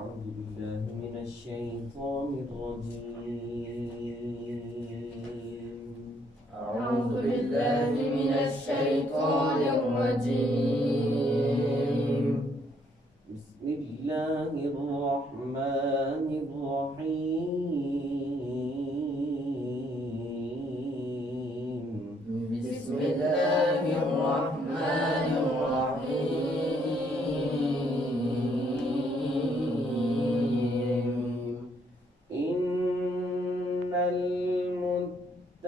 أعوذ بالله من الشيطان الرجيم أعوذ بالله من الشيطان الرجيم بسم الله الرحمن الرحيم بسم الله الرحمن الرحيم إن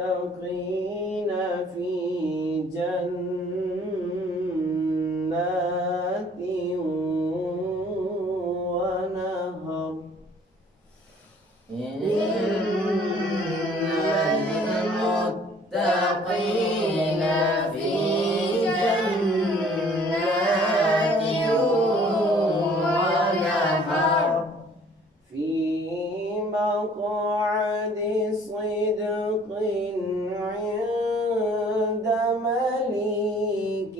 المتقين في جنات ونهر إن المتقين في جنات ونهر في مقعد صدق عند مليك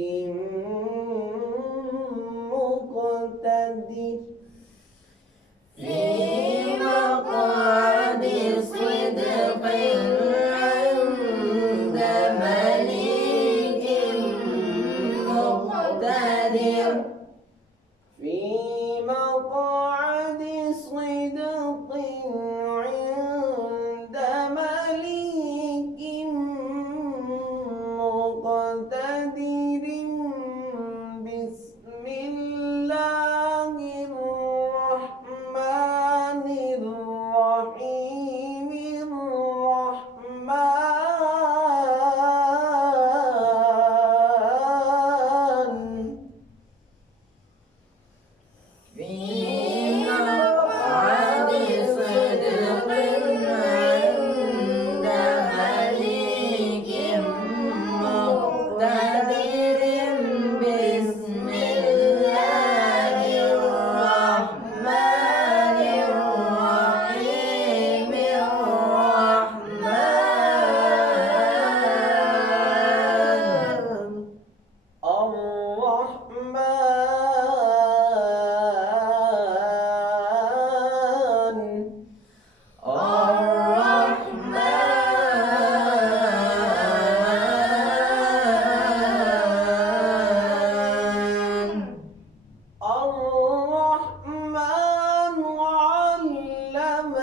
مقتدر في مقعد صدق عند مليك مقتدر في مقعد صدق عند مليك مقتدر بسم الله الرحمن الرحيم في مقعد صدق عند مليك مقتدر بسم الله الرحمن الرحيم الرحمن علم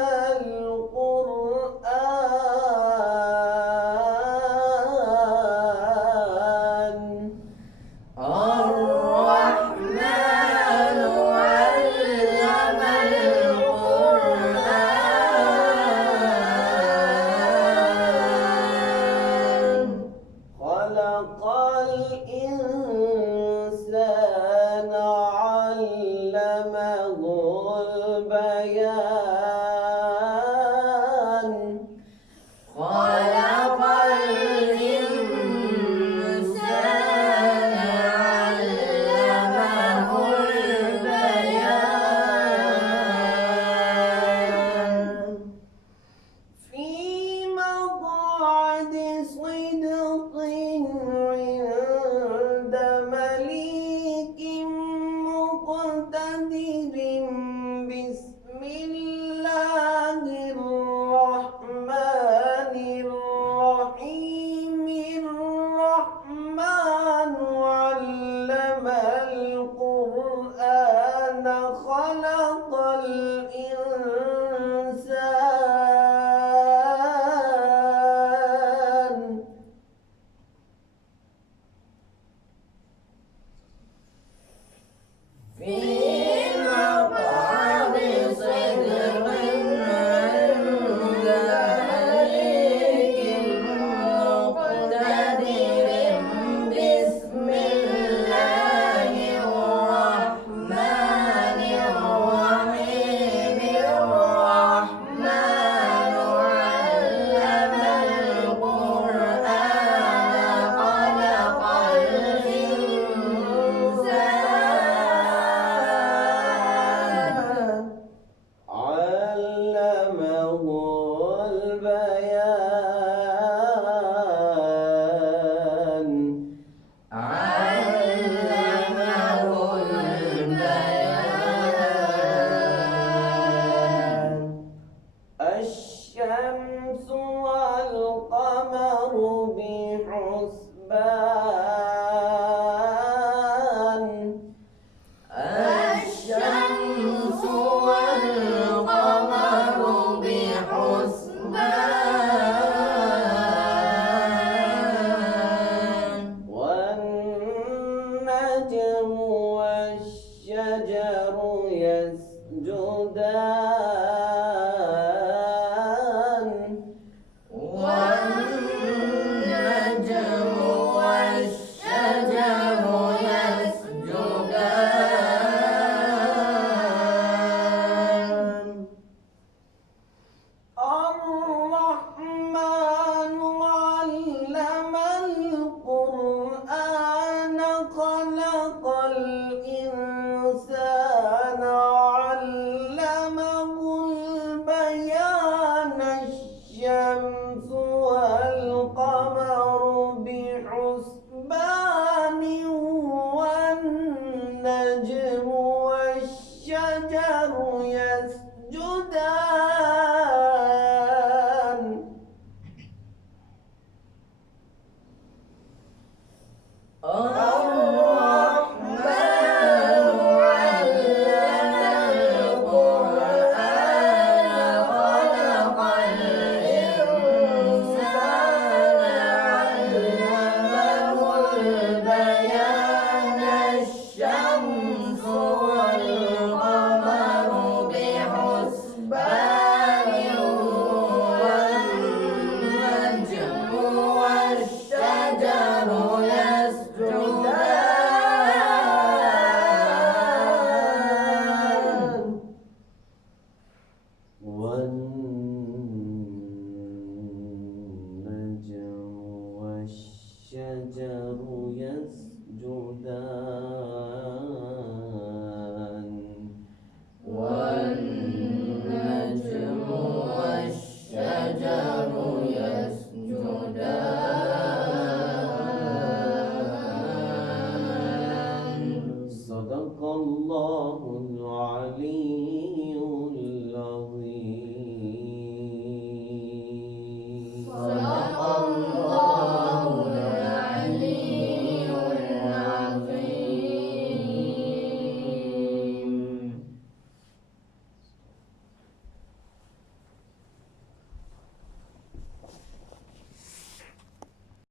القرآن الرحمن علم القرآن خلق الإنسان علمه البيان خلق الإنسان علمه البيان في مقعد صدق عند مليك مقتدر بسم الله الرحمن الرحيم الرحمن علم القرآن خلق الإنسان في مقعد صدق عند مليك مقتدر بسم الله الرحمن والنجم والشجر يسجدان والنجم والشجر يسجدان